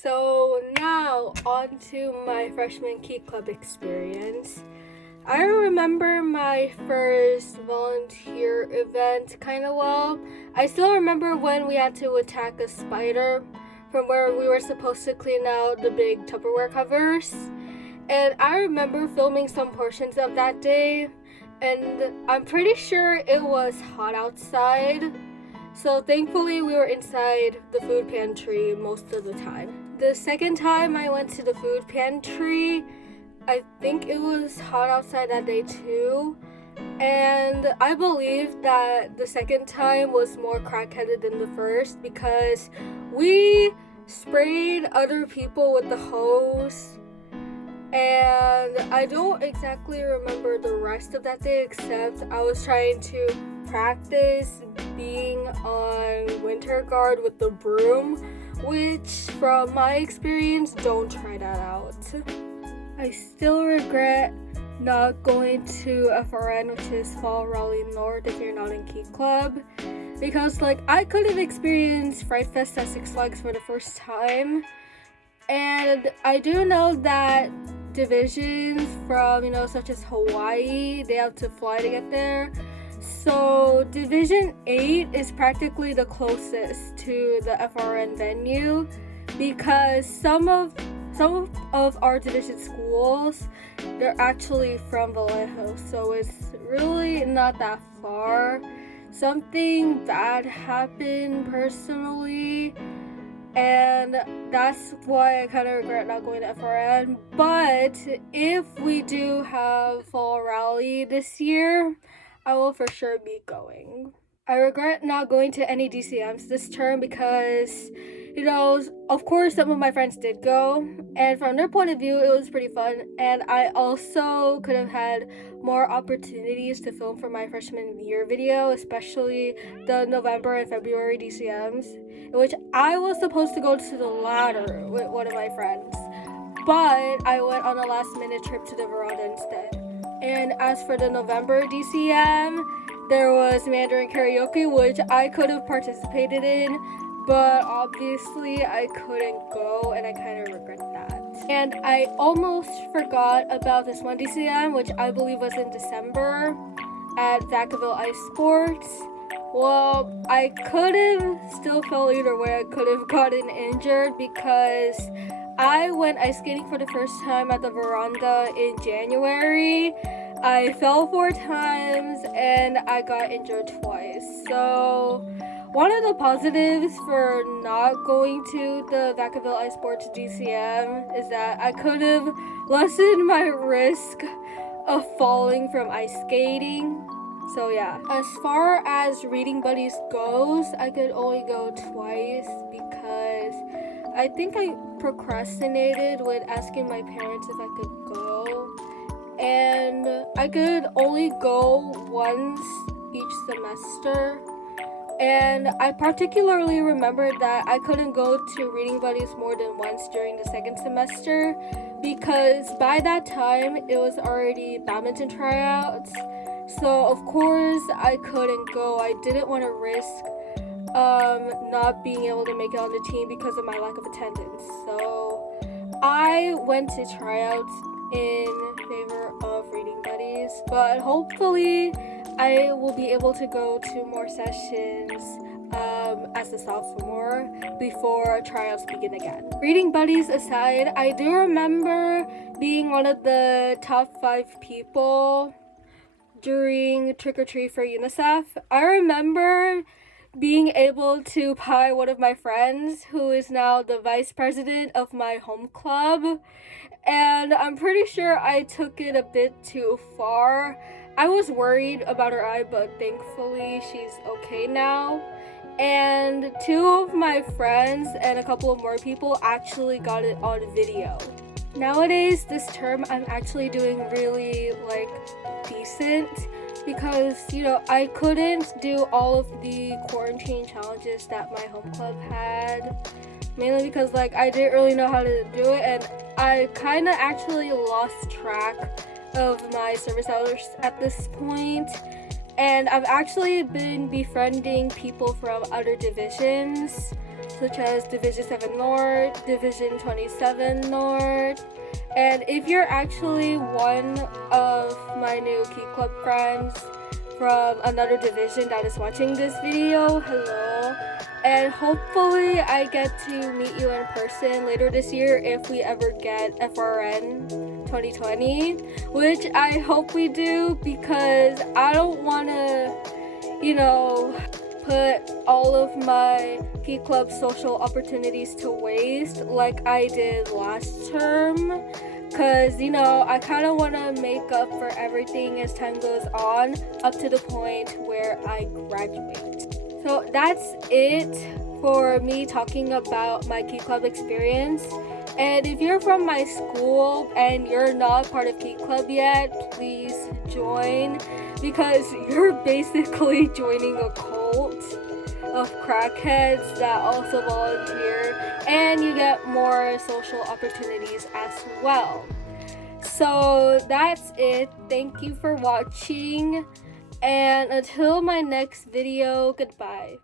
So now on to my freshman Key Club experience. I remember my first volunteer event kind of well. I still remember when we had to attack a spider from where we were supposed to clean out the big Tupperware covers. And I remember filming some portions of that day, and I'm pretty sure it was hot outside. So thankfully we were inside the food pantry most of the time. The second time I went to the food pantry, I think it was hot outside that day too. And I believe that the second time was more crackheaded than the first because we sprayed other people with the hose. And I don't exactly remember the rest of that day except I was trying to practice being on winter guard with the broom, which from my experience, don't try that out. I still regret not going to FRN, which is Fall Raleigh North if you're not in Key Club, because I could have experienced Fright Fest at Six Flags for the first time. And I do know that divisions from, such as Hawaii, they have to fly to get there. So Division 8 is practically the closest to the FRN venue because some of our division schools, they're actually from Vallejo, so it's really not that far. Something bad happened personally, and that's why I kind of regret not going to FRN. But if we do have Fall Rally this year, I will for sure be going. I regret not going to any DCMs this term because, of course some of my friends did go, and from their point of view, it was pretty fun, and I also could have had more opportunities to film for my freshman year video, especially the November and February DCMs, in which I was supposed to go to the latter with one of my friends, but I went on a last minute trip to the veranda instead. And as for the November DCM, there was Mandarin karaoke, which I could have participated in, but obviously I couldn't go, and I kind of regret that. And I almost forgot about this one DCM, which I believe was in December at Vacaville Ice Sports. Well, I could have still felt either way. I could have gotten injured because I went ice skating for the first time at the veranda in January. I fell 4 times and I got injured twice. So one of the positives for not going to the Vacaville Ice Sports DCM is that I could have lessened my risk of falling from ice skating. So yeah, as far as reading buddies goes, I could only go twice because I think I procrastinated with asking my parents if I could go, and I could only go once each semester. And I particularly remembered that I couldn't go to reading buddies more than once during the second semester because by that time it was already badminton tryouts. So of course I couldn't go. I didn't want to risk not being able to make it on the team because of my lack of attendance. So I went to tryouts in favor of reading buddies, but hopefully I will be able to go to more sessions as a sophomore before tryouts begin again. Reading buddies aside, I do remember being one of the top 5 people during Trick or Treat for UNICEF. I remember being able to buy one of my friends who is now the vice president of my home club, and I'm pretty sure I took it a bit too far. I was worried about her eye, but thankfully she's okay now. And 2 of my friends and a couple of more people actually got it on video. Nowadays, this term, I'm actually doing really decent because I couldn't do all of the quarantine challenges that my home club had, mainly because I didn't really know how to do it, and I kind of actually lost track of my service hours at this point. And I've actually been befriending people from other divisions such as Division 7 North, Division 27 North. And if you're actually one of my new Key Club friends from another division that is watching this video, hello. And hopefully I get to meet you in person later this year if we ever get FRN 2020, which I hope we do, because I don't want to, put all of my Key Club social opportunities to waste like I did last term. Because, I kind of want to make up for everything as time goes on up to the point where I graduate. So that's it for me talking about my Key Club experience. And if you're from my school and you're not part of Key Club yet, please join, because you're basically joining a cult of crackheads that also volunteer, and you get more social opportunities as well. So that's it. Thank you for watching, and until my next video, goodbye.